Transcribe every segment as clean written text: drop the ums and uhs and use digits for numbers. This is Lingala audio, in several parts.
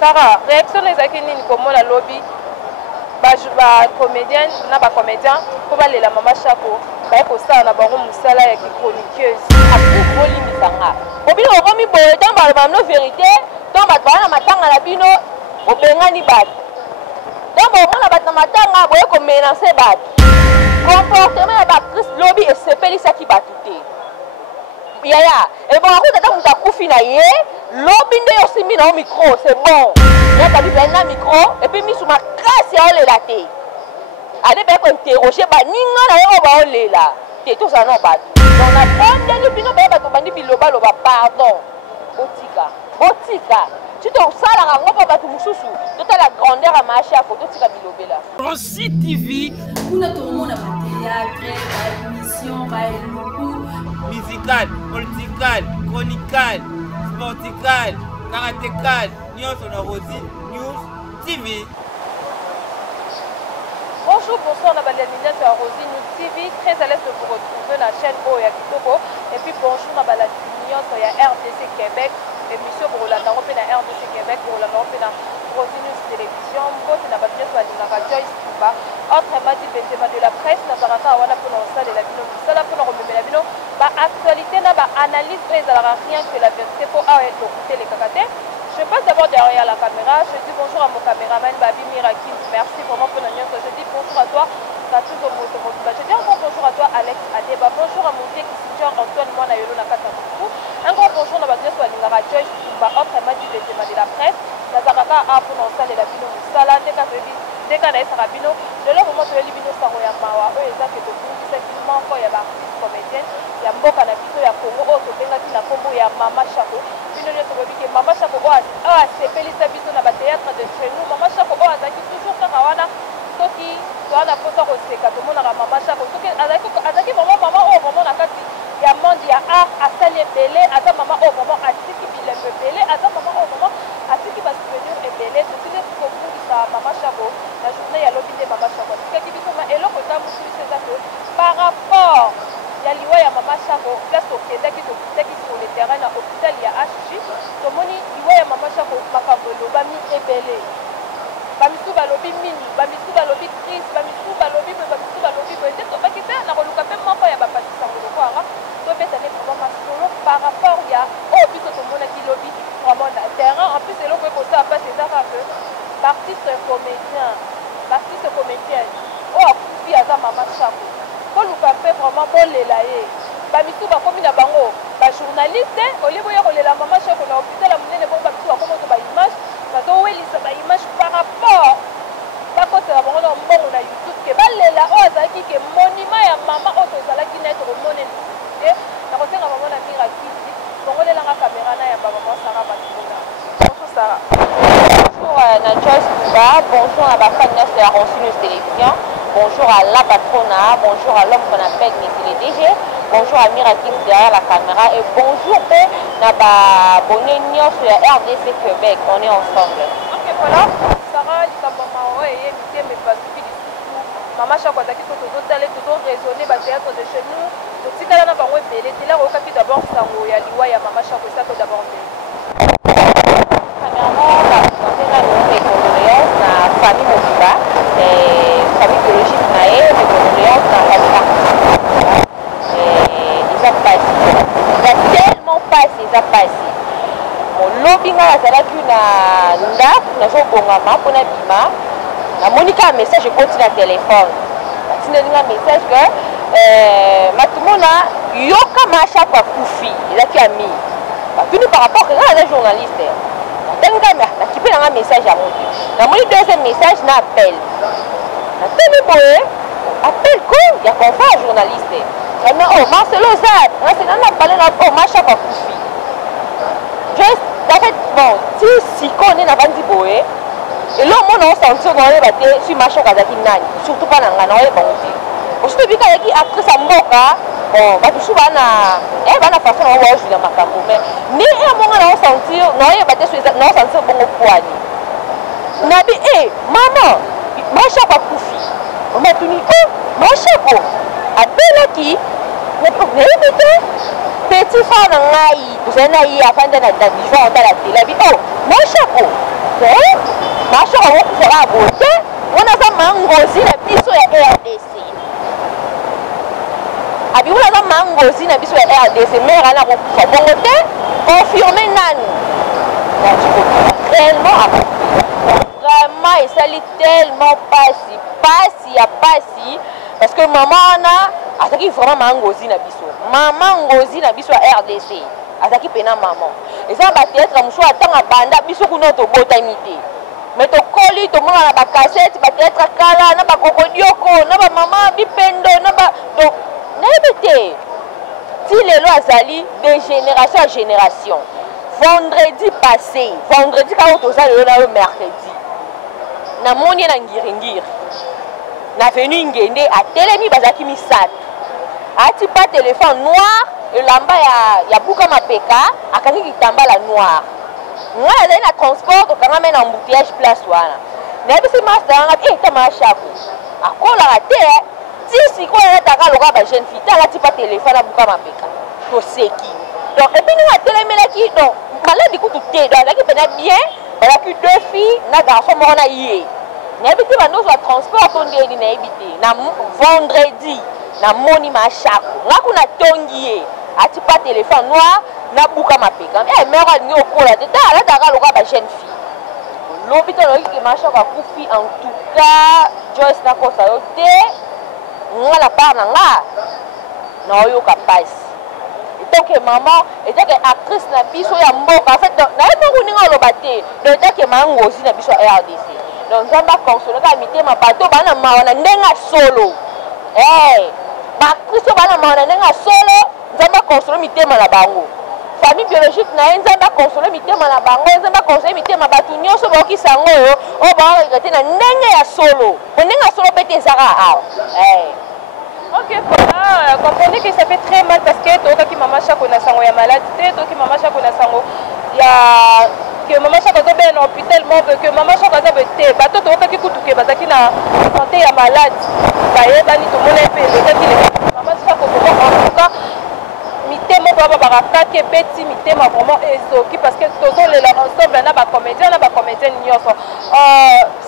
Sarah, réaction les akini ni comme la lobby. Ba comédienne na ba comédien ko ba lela mama Chako ba ko sa na bango musala ya chroniqueuse après bolimi sanga obino ko mi boye tant ba ba no vérité tant ba na matanga la bino obengani bat tant ba na bat na matanga boye ko menacer bat comportement ya ba Chris lobby et sepelisa ki batute yaya et bon ko tata muta kufi na ye lobby nde osimi na micro c'est bon ya tabi na micro et puis mi suma grâce ya olela te allez bien interroger ba ninga na yo ba olela te to ça non ba donc na bonde ni bino ba to bandi biloba loba pardon otika tu te sala nga ngo ba to mususu to ta la grandeur à marcher à photo tika bilobela Rossi TV kuna to mona ba théâtre ba émission ba musical political chronical sportical karatécal nyonso na Rossi News TV. Bonjour, bonsoir, on a la Rossi News TV, très à l'aise de vous retrouver la chaîne Oya Kitoko. Et puis bonjour, on a la RDC Québec, émission pour la RDC Québec, pour la Rossi News Télévision, pour la Joyce Kuba, autrement dit, de la presse, on a pour l'instant de la vidéo, ça là pour nous remettre la vidéo, actualité, on a analyse, il n'y a rien que la vérité pour écouter les cacatés. Je passe d'abord derrière la caméra, je dis bonjour à mon caméraman Babi Mirakim, merci vraiment pour l'agneau. Je dis bonjour à toi, je dis encore bonjour à toi Alex Adeba, bonjour à mon vieux Kissinger Antoine Moana Yolo Nakata Moukou, un grand bonjour à Badja Swalingara Joyce Kumba, autrement dit des témoins de la presse, Nazaraka a pour l'ensemble de la bino Moussala, Dekana Sarabino, de leur moment de l'Ibino Saroya Mawa, eux les actes de tout, effectivement, quand il y a l'artiste comédienne, il y a Mboka Nabito, il y a Congo, il y a Combo, il y a Mama Chako. Mama Chako c'est Félix Abisso na théâtre de chez nous. Mama Chako azaki toujours karawana soki wana posa koseka to mona Mama Chako soki azaki vraiment maman vraiment na kati ya monde ya art asali belé ata maman vraiment atiki bilembe belé ata maman vraiment atiki ba souvenir belé to tile ko bungisa Mama Chako na journée ya lobby de Mama Chako kaki biso ma eloko ta musuli c'est ça que par rapport ya liwa ya Mama Chako place okendaki tokutaki sur le terrain na hôpital ya HJ tomoni liwa ya Mama Chako makambo lobami ebele bamisu balobi mini bamisu balobi crise bamisu balobi boye tobaki te na koluka mpe moko ya bapatisango lokwanga tobetane vraiment masolo par rapport ya oyo biso tomonaki lobi vraiment na terrain en plus eloko ekosala mpasi ezaka ke baartiste comédienne oyo akufi aza Mama Chako koluka mpe vraiment bolela ye bamisu bakomi na bango bajournaliste olie boya kolela Mama Chako na hôpital ya monene bongo bamisu bakomi to baimage bazowelisa baimage par rapport bakotela bango na mbongo na YouTube ke balela oyo azalaki ke monument ya mama oyo tozalaki netre monene te na kosenga bango na mirakisi bongo lelanga caméra na yamba mama Sarah Batuna. Bonjour Sarah. Bonjour na Joyce Kuba, bonjour à la fan de la Rossi News Télévision, bonjour à la patrona, bonjour à l'homme qu'on appelle Nicky DG, bonjour à Mirakim derrière la caméra et bonjour à Bonne sur la RDC Québec, on est ensemble. Ok voilà, Sarah, Lisambama, et mais pas Mama Chako azaki to tozotala tozoraisonner bathéâtre de chez nous totikala na bango ebele tela koyokapi d'abord sango ya liwa ya Mama Chako esa to d'abord te premièrement bakonte na nombre condoléance na famille mobimba famille biologique na ye mais condoléance na famille artiste eza pasi eza tellement pasi eza pasi molobi ngai azalaki na ndako nazobongama mpona bima namoni ka message ekoti na telefone batindeli nga message ke matumona yoka Mama Chako akufi ezalaki ami batuni par rapport ke nga aza journaliste natangi ka nakipe nanga message ya moto namoni deuxième message na appel natemi boye appel ko ya confort ya journaliste kana o Marcelo Zad ngasena na pale na o Mama Chako akufi juste d'afait bon ti sikone na bandi boye et là on a senti qu'on allait battre sur Mama Chako azaki nani surtout pas na ngana oye bango te aussi bika yaki après sa mboka bon batusu bana bana façon na wa ojula makambo mais ni monga na senti na oye battre sur na senti bongo poani nabi maman Mama Chako akufi mama tuni Mama Chako abelaki ne problème te petit frère na ngai tozali na ye afanda na divan otala te labi Mama Chako Macho on fera beauté. On a ça mangozi na biso ya RDC. Abi on a ça mangozi na biso ya RDC. Mais ana ko bongote confirmer nani. Tellement vraiment et ça lit tellement passi parce que maman na ataki vraiment mangozi na biso. Maman ngozi na biso ya RDC. Ataki pena maman. Et ça va être muso atanga banda biso kuno to botanité. Mais to koli to mona na ba cassette ba être kala na ba kokodioko na ba maman bipendo na ba donc n'ébité. Si les lois azali de génération à génération. Vendredi passé, vendredi quand on a le mercredi. Na moni na ngiringiri. Na venu ngende a telemi bazaki misat. Ati pas téléphone noir et lamba ya buka mapeka akani kitambala noir. Moi là na transport to kanga mena embouteillage place wana. Na bisi master nga ta machako. Akola raté ti siko ya taka loka ba jeune fille ta ti pas téléphone na buka mapeka. To seki. Donc et puis nous a télémelaki donc malade coup tout té donc qui pena bien, voilà que deux filles na garçon mo na yé. Na bisi ba no transport to ndeli na ebité. Na vendredi na moni machako. Nga kuna tongié. Ati pas téléphone noir na buka mapeka mère ni okola te ta la taka loka ba jeune fille l'hôpital qui marche ka kufi en tout cas Joyce na kosa yo te nga la part na nga na yo ka passe et donc maman et donc actrice na biso ya mboka en fait na yo ko ninga loba te donc que mangozi na biso RDC donc nzamba consoler ka mitema bato bana mawana ndenga solo ba actrice bana mawana ndenga solo nzamba consoler mitema na bango famille biologique na nzamba consoler mitema na bango nzamba consoler mitema batu nyonso boki sango yo o ba regretter na ndenge ya solo ndenge ya solo pete zara Ok, voilà, comprenez que ça fait très mal parce que toi qui maman chaque on a sango ya malade, toi qui maman chaque on a sango ya que maman chaque on bien en hôpital que maman chaque on a beté bato toi qui kutu que bazaki na santé ya malade ba yebani to mona pe le qui les maman chaque on en tout cas mitema baba baraka ke beti mitema vraiment ezoki parce que tozo le ensemble na ba comédien nyonso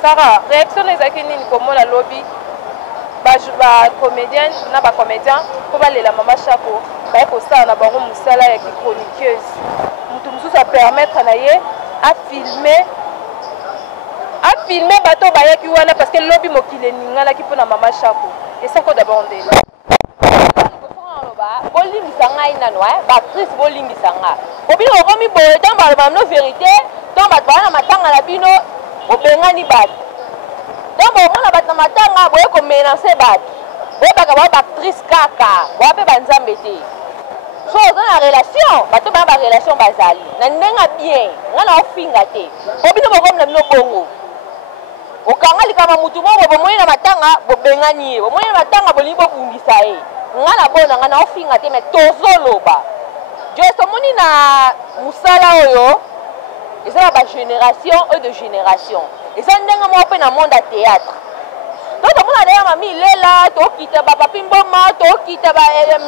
Sarah réaction ezaki nini komona lobby ba comédienne na ba comédien ko balela mama chako ba ko ça na bango musala ya chroniqueuse mutu mususu a permettre na ye a filmer bato bayaki wana parce que lobby mokile ningala ki pona mama chako et ça ko d'abord ndela bolingisa ngai nano ba actrice bolingisa nga obino okomi boye tant ba no vérité tant ba bana matanga na bino obengani bato donc on a battu matanga boye ko menacer bato boye baka ba actrice kaka boye pe banzambe te so dans la relation bato ba relation bazali na ndenga bien nga na ofinga te obino bokomi na bino bongo okanga likama mutu bongo bomoyi na matanga bobengani ye bomoyi na matanga bolingi bobungisa ye nga na bona nga na ofinga te mais tozoloba Joyce moni na musala oyo eza ba génération et de génération eza ndenga mo pe na monde à théâtre donc mona na mami lela to kita ba papi mboma to kita ba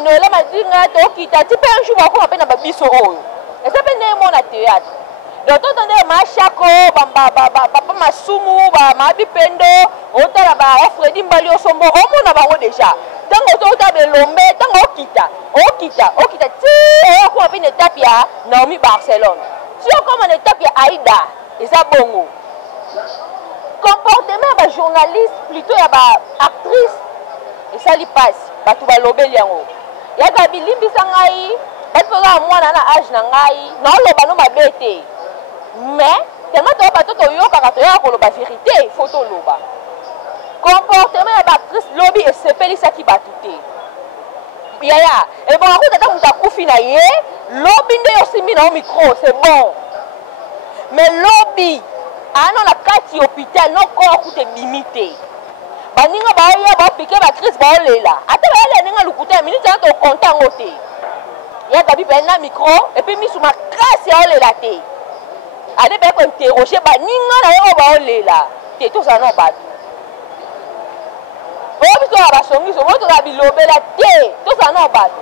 nola madinga to kita ti pe un jour ko pe na ba biso oyo eza pe ndenga mo na théâtre donc to tande ma chako ba papa masumu ba ma bipendo otala ba Freddy Mbali osombo o mona bango déjà tango to ta belombe tango okita ti ko pe na étape ya Naomi Barcelone si on comme une étape ya Aïda eza bongo comportement ba journaliste plutôt ya ba actrice et ça li passe ba tu ba lobeli yango ya ka bilimbisa ngai ba toza mwana na âge na ngai na loba no mabete mais tellement to ba to yoka ka to ya ko loba vérité photo loba comportement ya ba actrice lobby et sepelisa ki batute yaya et bon ako tata muta kufi na ye lobby nde yosimbi na micro c'est bon mais lobby ana na kati hôpital no corps kute bimite baninga ba ya ba piquer ba actrice ba olela ata ba olela ninga lukuta minute na to content ngote ya gabi ben na micro et puis misu makasi ya olela te ale ba ko interroger baninga na yo ba olela te to ça non ba oyo biso ya basongiso oyo toza bilobela te toza na bato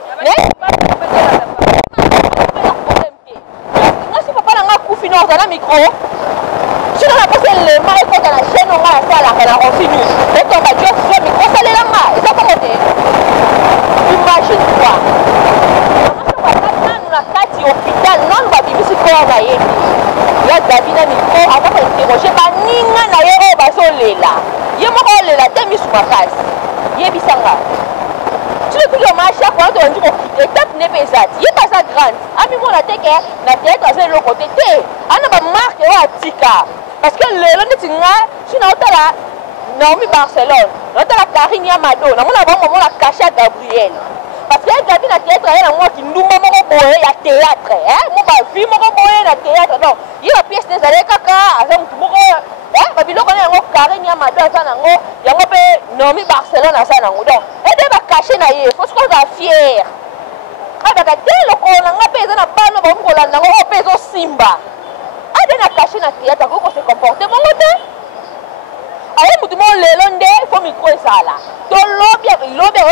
ngasi papa na nga kufi na oza na micro Je n'ai pas passé les mains quand on a chaîne, on a ça là, on a continue. Et quand on va dire, mais quand ça les mains, et ça comment t'es? Imagine quoi. Nous la carte hôpital, non, nous va vivre si corps va y être. Là, David a micro, avant d'interroger, pas ni n'a eu au bateau là. Il y a mon là, t'es mis sur ma face. Il y a bisanga. Tu veux que le marché quand on dit qu'on étape n'est pas ça. Il y a pas ça grande. A mis mon attaque, la tête à ce l'autre côté. On a pas marqué à Tika. Parce que le long de Tinga, je n'ai pas là. Naomi Barcelone, on a la Karine Yamado, on a la caché à Gabriel. Parce que Gabi na théâtre, il y a moi qui nous maman boye à théâtre. Moi ba vie maman boye à théâtre. Non, il y a pièce des allées kaka, avec tout monde. Ba bilo connait ngo Karine Yamado ça nango, yango pe Naomi Barcelone ça nango. Donc, et de ba caché na ye, faut se qu'on fier. Ah ba ka telo ko na nga pesa na bano ba ko la nango o peso Simba. Ah de na caché na théâtre ko se comporter mon côté. Aye mutu mo lelo nde fo micro esala to lobby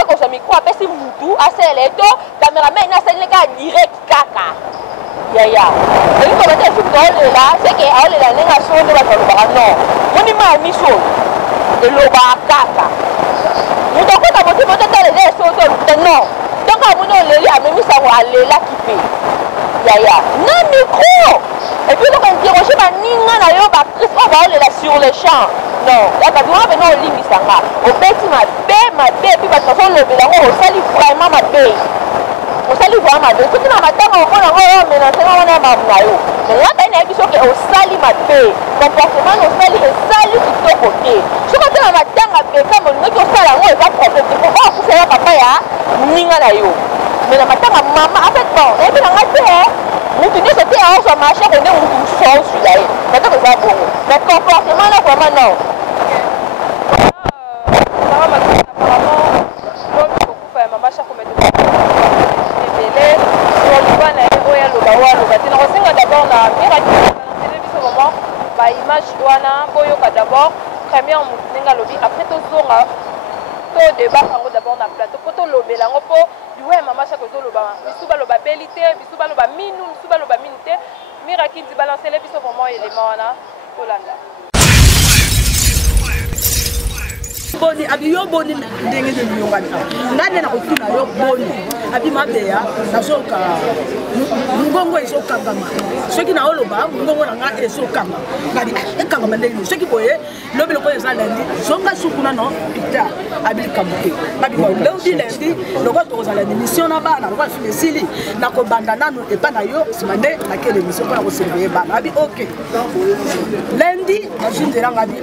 ko so micro apesi mutu asele to cameraman na sele ka direct kaka ya et ko bete fu to lela c'est que ole la nenga so de ba to ba no moni ma miso de loba kaka mutu ko ta mutu to tele de so to no donc a muno leli amemi sa wa lela kipe ya na micro et puis on interroger ba ninga na yo ba Chris on va lela sur le champ. Non, là, quand on a au limite, au petit ma baie, puis parce qu'on le bélango, on salit vraiment ma baie. On salit vraiment ma baie. Tout le matin, on a mélangé, on a ma maillot. Mais là, il y a des choses qui ont sali ma baie. Comportement, on salit et sali de ton côté. Je crois que le matin, comme on a dit, on salit, on va problème. C'est pour voir que c'est un papa, ninga na yo. Mais le matin, maman, en fait, bon, et puis on a dit, nous tenons ce thé à marché, on est où sort celui-là. Maintenant, c'est bon. Mais comportement, là, vraiment, non. D'abord, premier mutinga lobby après tout zonga to débat d'abord na plateau poto lobby la ngopo duwe mama chaque zo loba bisuba loba belité bisuba loba minu bisuba loba minute miraki di balancer les biso vraiment élément wana tolanda boni abi yo boni ndenge de nyonga ngane na kutuna yo boni abi mabeya nasoka ngongo esokangama soki na oloba ngongo na nga esokanga ngadi ekangama ndenge soki boye lobi loko eza lundi zonga sukuna no pita abi kamuke babi ko lundi lundi loko to za la mission na bana loko file sili na ko banda nanu e bana yo simande na kele mission pour ko surveiller bana abi OK lundi na jinzera ngadi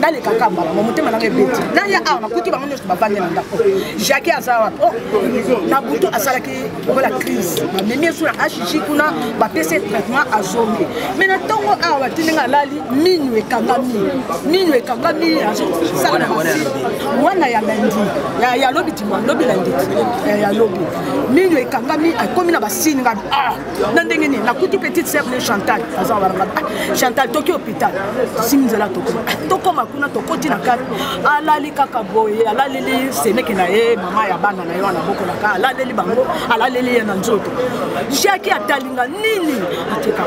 dale kakamba mo mutema na ngebeti na ya na kuti bango nyos bavande na ndako Jacques azawa na buto asalaki la crise na mimi sur achichi kuna ba PC traitement a zombi mais na tongo awa tininga lali minwe kangami sala na wana ya lundi ya lobi timwa lobi lundi ya lobi minwe kangami akomi na basini nga na ndenge ni na kuti petite sœur de Chantal azawa Chantal Tokyo hôpital simzela toko makuna tokoti na kati alali kaka boye alaleli semeke na ye mama ya bana na yo na boko na ka alaleli bango alaleli na nzoto Jacques atalinga nini atika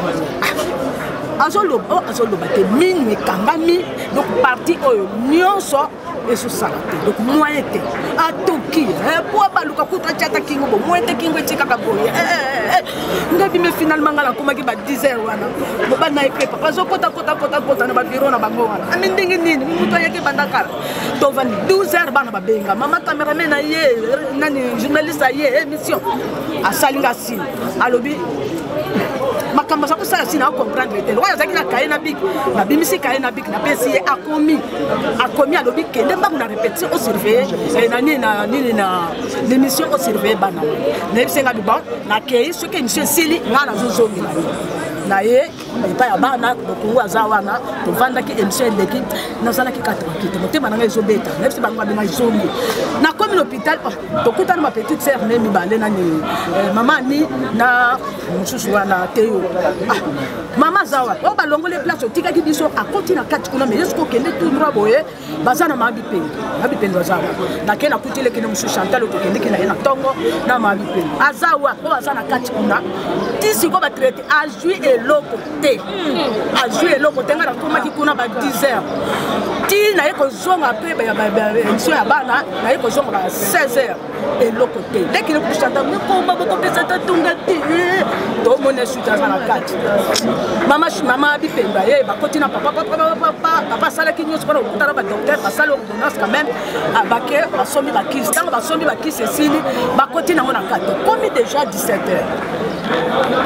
azoloba te minwe kangami donc parti oyo nyonso ezosalate donc moyen te atoki po baluka kuta chata kingo bo moyen te kingo etikaka boye ngabi me finalement ngala komaki ba 10h wana boba na epepa bazokota na babiro na bango wana ami ndenge nini mutu ayaki bandaka to van 12h bana babenga mama cameraman na ye nani journaliste ye émission asalinga si alobi makambo sa kusala sina comprendre te loya zaki na kaena big na bimisi kaena big na pesi akomi alobi kende mbangu na répétition au surveiller na nini na l'émission au surveiller bana na bisenga biba na kei soki émission sili ngana zozongi na ye epa ya bana bokungu azawana tovandaki émission eleki nazalaki katrakite motema nanga ezobeta na biso bango abima ezongi na komi l'hôpital tokutana ma petite sœur ne mibale nani mama ni na mosusu wana teyo mama zawa o balongole place otikaki biso akoti na kati kuna mais yesko kende tout droit boye baza na mabi bipendo azawa nake nakuteleki na mosu Chantal otokendeki na ye na ntongo na mabipendo azawa oyo aza na kati kuna ti siko batraite azwi eloko te azwi eloko te nga nakomaki kuna ba 10 heures ti naye kozonga mpe émission ya bana naye kozonga ba 16 heures eloko te leki leku Chantal mekoma bokopesa tatunga te tomone suite aza na kati mama bipendo ye bakoti na papa asalaki nyonso mpona kokutana badocteur basali ordonnance quand même bake basombi bakisi ntango basombi bakisi esili bakoti nango na kati komi déjà 17 heures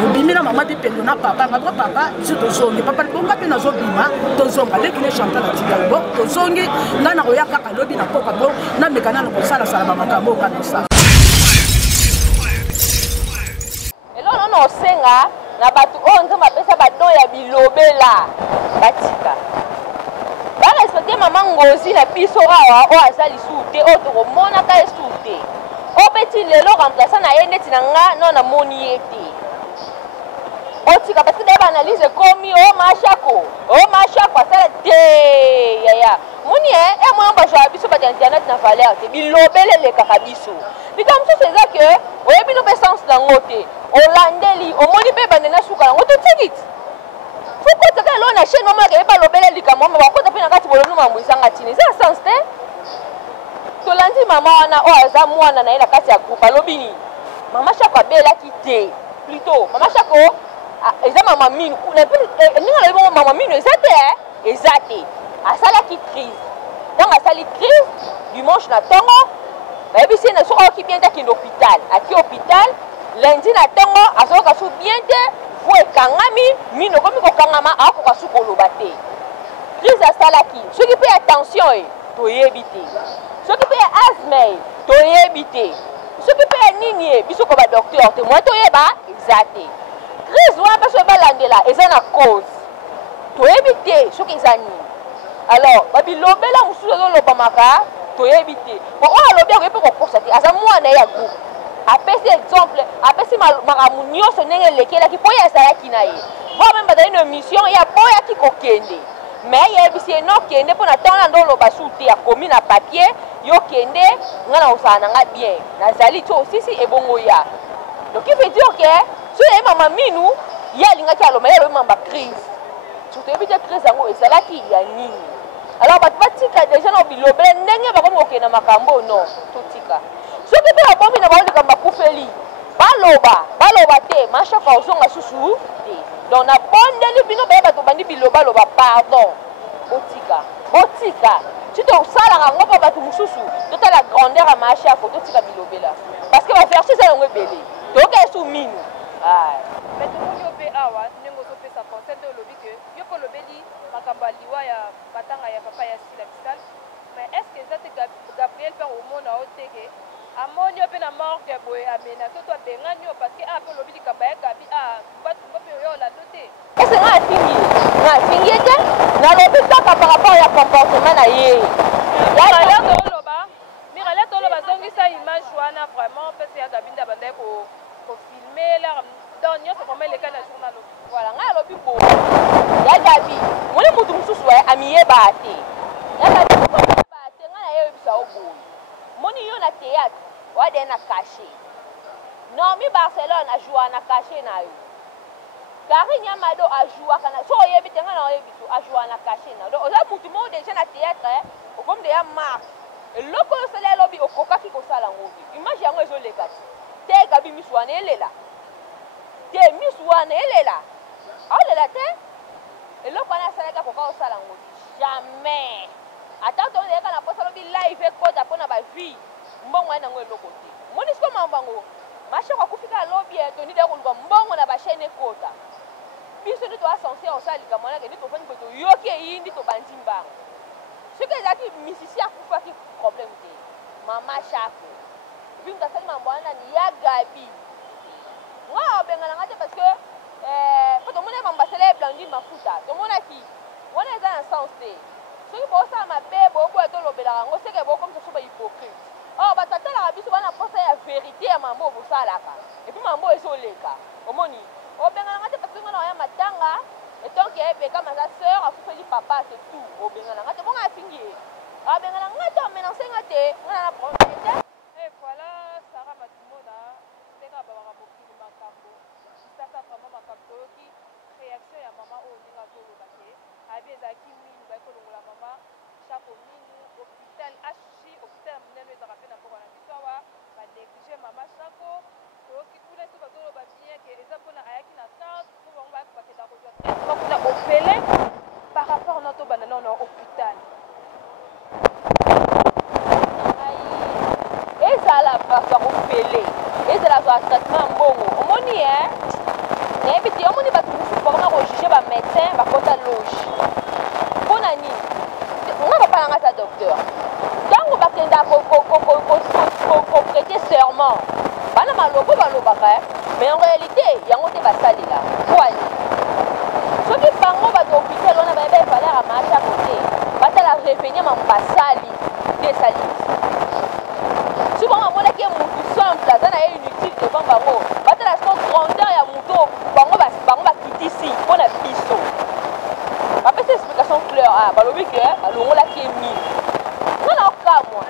obimi na mama bipendo na papa ngako papa biso tozongi papa bonga mpe nazobima tozonga leki ne Chantal atikala bon tozongi ngai nakoya kaka lobi na poka bo namekana na kosalasala bamakambo oka nosala eloko nono osenga na bato oyo nzambe apesa badon ya bilobela batika barespecte mama Ngozi na biso awa oyo aza lisusu te oyo tokomonaka esusu te oyo peti lelo remplaçant na ye neti na nga no namoni ye te otika parce que naye baanalyse ekomi o mashako asala te yaya moni moyo bazwa ya biso bato ya internet na valeur te bilobele elekaka biso likambo mosusu eza ke oyebi no mpe sens nango te olandeli omoni mpe bandena suka nango totikiti fokotaka elo na chaîne mama yake balobele likambo mama bakota mpe na kati bolonu mambo ezanga ntina eza na sens te tolandi mama wana oyo aza mwana na ye na kati ya groupe alobi nini mama Shako abelaki te plutôt mama Shako eza mama mino ndenge alobi bongo mama mino eza te asalaki crise ntango asali crise dimanche na ntongo bayebisi ye na soki ayoki bien te akende hôpital aki hôpital lundi na ntongo azoyoka su bien te vo ekangami mino komi kokangama akoka su koloba te crise asalaki soki mpe ya tension toyebi te soki mpe ya asthme toyebi te soki mpe ya nini biso ko badocteur te mwa toyeba eza te crise wana mpe soki balandela eza na cause toyebi te soki eza nini alors babilobela mosusu azolobamaka toyebi te po oyo alobi akoki mpe kokosa te aza mwana ye ya groupe apesi exemple apesi makambo nyonso ndenge elekelaki mpo ye azalaki na ye vo meme bazali na émission ye aboyaki kokende mais yebisi ye nokende mpo na ntango na ndo oloba su te akomi na papier yokende nga na kosala na nga bien nazali ti osisi ebongo ya donc il veut dire ke so ye mama minu ye alingaki aloba ye alobi mamba crise surtout yebi te crise yango ezalaki ya nini alors bato batika déjà na bilobele ndenge bakomi kokende na makambo non totika soki mpe babomi na bango likambo bakufeli baloba te mashaka ozonga susu te donc nabondeli bino baye bato bandi bilobaloba pardon botika ti tosalaka yango mpo bato mosusu totala grandeur ya mashako totika bilobela parce que baverse eza yango ebele toyoka esu minu mais tomoni yo mpe awa ndenge ozopesa conseil te olobi ke yo mpe olobeli makambo ya liwa ya matanga ya papa ya sila bisal mais est ce que eza te Gabriel mpe omona o teke amoni yo mpe na morgue boye amenase to abengani yo parce que a mpe olobi likambo ya gabi batumba mpe oyo olando te ese nga afingi ye te nalobi kaka par rapport ya comportement na ye mirale toloba azongisa image wana vraiment mpese ya gabi nde abandai kofilme lar donc nyonso vraiment eleka na journal voilà ngai alobi bo ya gabi moni mutu mosusu amiyeba te ya gabi amiyeba te ngai nayebisa o boye moni yo na théâtre oade na caché Nomi Barcelone ajoua na caché na yo Karine Amado ajouaka na so oyebi te nga na oyebi so ajoua na caché na donc oza mutu mo déjà na théâtre okomi deya marque eloko osala elobi okokaki kosala ngo te image yango ezoleka te gabi misu wana elela te misu wana elela aolela te eloko wana asalaka koka osala ngo jamais ata toleka na posa lobi live ekota mpona bavie mbongo wana yango eloko te moni siko mambango mashako akufika lobi toni de koluka mbongo na bachaine ekota biso nde toasense osala likambo wana kende tofani mpe toyoki eyindi tobandi mbango soki ezalaki misisi akufaki problème te mama shako epi mutu asali mambo wana ni ya gabi nga obengananga te parce que po tomoni mambo asala eblandi mafuta tomonaki wana eza na sens te soki bosala mabe boboya tolobelaka yango seke bokomisa so bahypocrite or bato atalaka biso bana posa ya vérité ya mambo bosalaka epuis mambo ezoleka omoni obengananga te parce que ngana oya matanga etonke ebeka maza sœur afufeli papa c'est tout obengananga te bongo afingi ye abengana ngai to amenansenga te ngana na problème te. Voilà, Sarah Matumona, ndenge babaka mokili makambo saka vraiment makambo qui réaction ya mama oyo ndenge azoloba te abi ezalaki minu bakolongola mama chaque minu hôpital ashi hôpital monene ezaka mpe na mboka na biso awa banéglige mama chako toyoki kuna esi bazoloba bien ke eza mpona ayaki na centre po bango bakenda kozwa traitement kuna opele par rapport na tobanda nao na hôpital ezala bato akopele ezala zwa traitement mbongo omoni nayebi te omoni bato mosusu bakoma kojuge bamédecin bakota loge mpona nini nga bapananga ta docteur ntango bakenda koprete serment bana malobo balobaka mais en réalité yango te basalela po ani soki bango bato hôpital wana bayeba evaleur amachako te batala revenie mamu basali te esali si bango amonaki mutu simple aza na ye inutile devant bango batala so grandeur ya mutu bango bakitisi mpo na biso bapesa explication claire balobi ke balongolaki ye mine nga na okamwa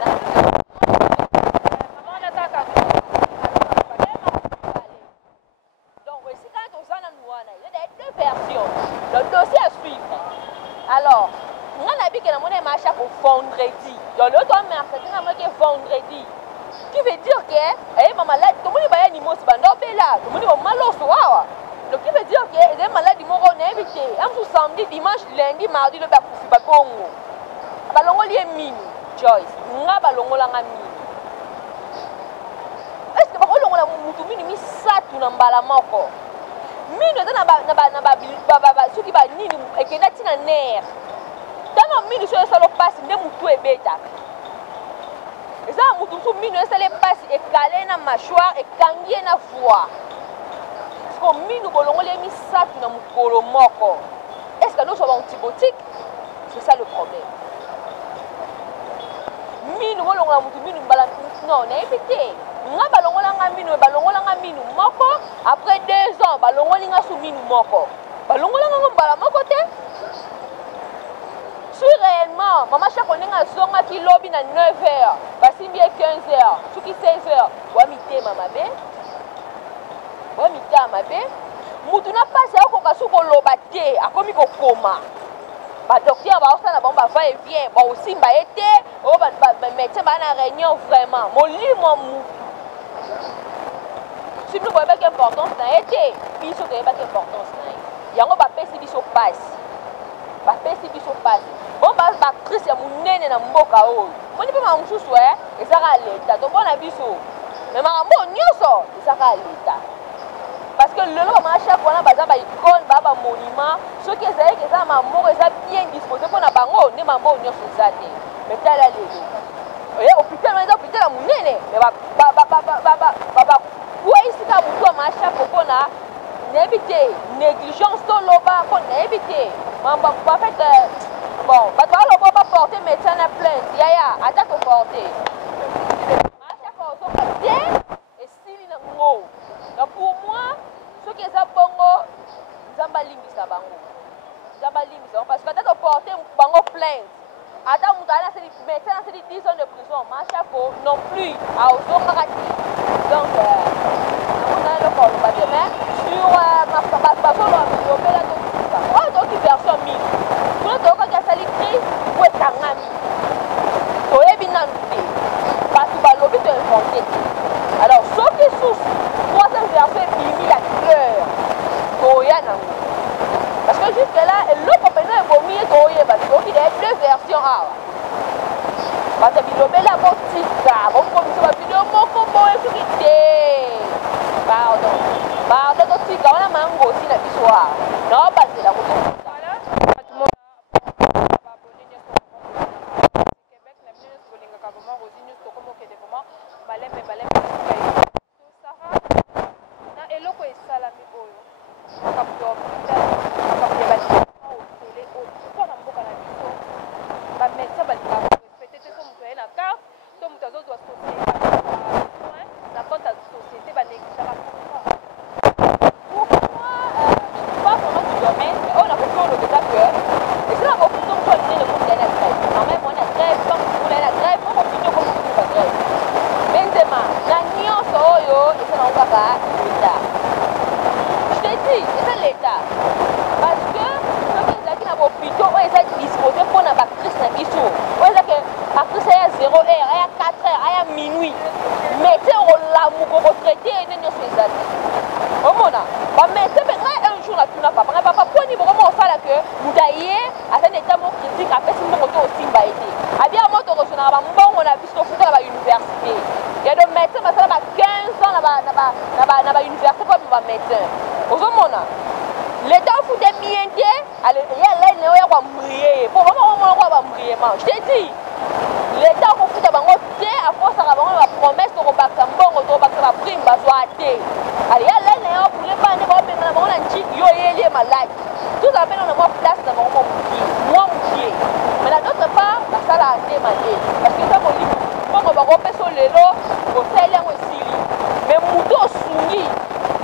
donc esika toza nanu wana eza deux versions le dossier à suivre alors nga nayebike namoni emacha ko vendredi donc le to mercredi nga moke vendredi qui veut dire que malade tout le monde va y animer aussi bando bela tout le monde va maloso wawa donc qui veut dire que les malades moko na évité am sous samedi dimanche lundi mardi le ba kufi ba bongo balongoli mini Joyce nga balongola nga mini est-ce que balongola mutu mini misatu na mbala moko mini eza na ba soki ba nini ekenda tina nerf tano mini so esalo passe nde mutu ebetaka eza mutu mosusu mino esala mpasi ekale na mâchoire ekangi ye na foi siko minu bolongoli ye misatu na mokolo moko est-ce que nyonso baantibiotique c'est ça le problème minu bolongola mutu minu mbala non nayebi te nga balongolanga minu moko après 2 ans balongoli nga su minu moko balongolanga ngo mbala moko te si réellement mama chako ndenge azongaki lobi na 9h basimbi ye 15h soki 16h wamitema mabe mutu na mpasi akoka su koloba te akomi kokoma badocteur baosala bango bava et vient baosimba ye te oyo bamédecin baa na réunion vraiment molimo mutu si bino boyebaki importance na ye te biso toyebaki importance na ye yango bapesi biso pasi bon bactrice ya monene na mboka oyo moni mpe mama mosusu ezaka leta tobona biso me makambo nyonso ezaka leta parce que lelo bamachako wana baza baicone baa bamonument soki ezalaki eza na mamboko eza bien disposé mpo na bango nde mamboko nyonso eza te me tala lelo hôpital wana eza hôpital ya monene me bakwa esika motu ya machako mpona nayebi te négligence toloba mpo nayebi te mambo en fait bon bato baloba baporte médecin na plainte yaya ata toporte machako ozonga te esili na ngo na pour moi soki eza bongo nzambe alimbisa bango parce que ata toporte bango plainte ata moto ali médecin naseli 10 ans de prison machako non plus aozongaka te donc namona eloko oloba te mais sur basoloba milobela totika oyo toki version mine kuna toyokaki asali crise po ekangami toyebi nanu te bato balobi toinvente te alors soki susu troisième version ebimi ya cœur toya nango parce que jusque là eloko mpena ebomi ye toyeba toyoki de 2 version awa bato bilobela botika bokomisa bavideo moko boye soki te pardon totika wana mangosi na biso awa naobatela kotoka nini vraiment osala que mudaye asa n'état mon critique apesi mbongo to osimba ete abia moto kosona ba mbongo na biso futa ba université ya de médecin basala ba 15 ans na ba université pour ba médecin ozomona l'état futa miente ale ya la ne oya kwa mrier pour vraiment kwa ba mrier man je te dis l'état ko futa bango te a force ka bango ba promesse ko baksa mbongo to baksa ba prime bazwa te ale ya la ne o pour les bande ba pemela bango na nchiki yo yeli malade tout ça fait dans moi place dans mon pied mais là d'autre part la salle a demandé parce que ça mon livre bon va repasser lelo au sel en siri mais muto sungi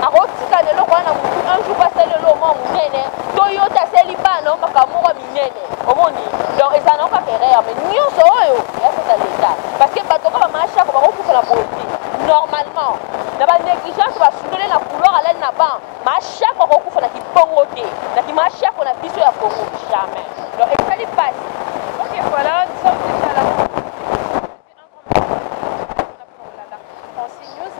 a rotika lelo kwa na mutu un jour passer lelo mo munene Toyota selibano makamoko minene omoni donc ça n'a pas faire mais nyonso oyo ya ça l'état parce que bato ba macha ko ba okufa la beauté normalement na ba négligence ba sunele na couleur ala na ban macha ko okufa na kibongo te na kimacha ko na biso ya Congo jamais donc ça lui passe. Ok, voilà, nous sommes déjà à la fin.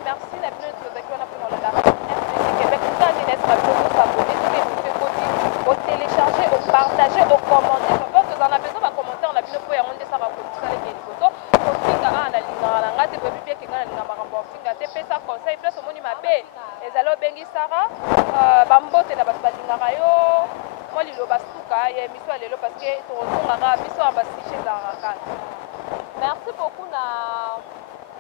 Merci la bienvenue de vous dans la RDC Québec. Tout un Inès Mabio, vous abonnez, tous les mots au télécharger, au partager, au commenter. Quand vous en avez besoin, on va commenter, on a bien pour y rendre ça, on va commenter les photos. Au finga, on a l'ingara, tu peux bien qu'il y ait un ingara, finga, tu peux ça conseil, plus au monde m'a bé. Les allo bengi Sarah, bambote na basba lingara yo. Moi lilo bastuka, ya émission lelo parce que ton ngara biso abasiche zaraka. Merci beaucoup na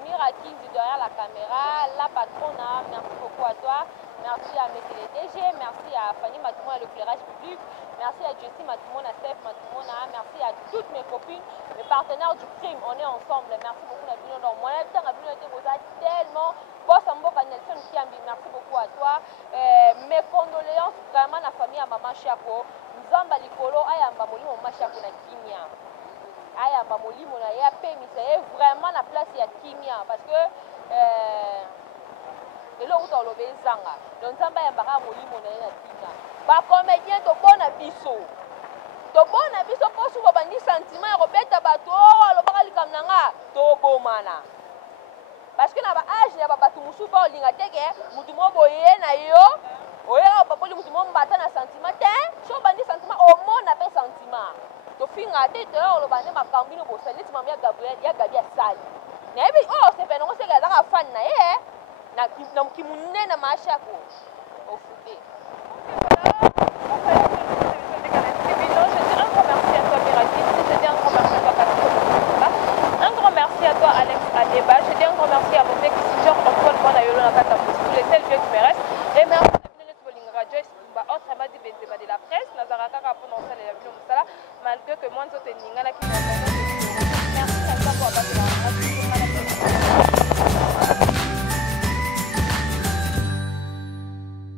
Miraki derrière la caméra, la patronne, merci beaucoup à toi, merci à Messieurs les DG, merci à Fanny Matoumon à l'éclairage public, merci à Jessie Matoumon, à Steph Matoumon, merci à toutes mes copines, mes partenaires du crime, on est ensemble, merci beaucoup à Bino Nord. Moi, temps à Bino été tellement, Boss Amboka Nelson Kiambi, merci beaucoup à toi, mes condoléances vraiment à la famille à Maman Chiako, Nzamba Likolo, Ayamba Moli, Maman Chiako na Kimia. Aya mamoli mona ya pemi c'est vraiment la place ya kimia parce que elo uta lobe zanga donc samba ya mbaka moli mona ya kimia ba comédien to bona biso po su ba ni sentiment ya robeta bato lo baka likamnanga to bomana parce que na ba âge ya ba bato musu ba olinga teke mutu mo boye na yo oya ba poli mutu mo mbata na sentiment te so ba ni sentiment au monde na pe sentiment to finga te te o lo bane makambi no bosali ti mamia Gabriel ya gabi asali na ebi oh se pe no se ga za fan na ye na kimunne na mashako o fute. Un grand merci à toi Alex Adeba, je dis un grand merci à mon mec Jean Antoine Bonayolo na kata tous les seuls vieux qui me restent et merci autrement dit de la presse, Nazaraka pour nous malgré que moi, je suis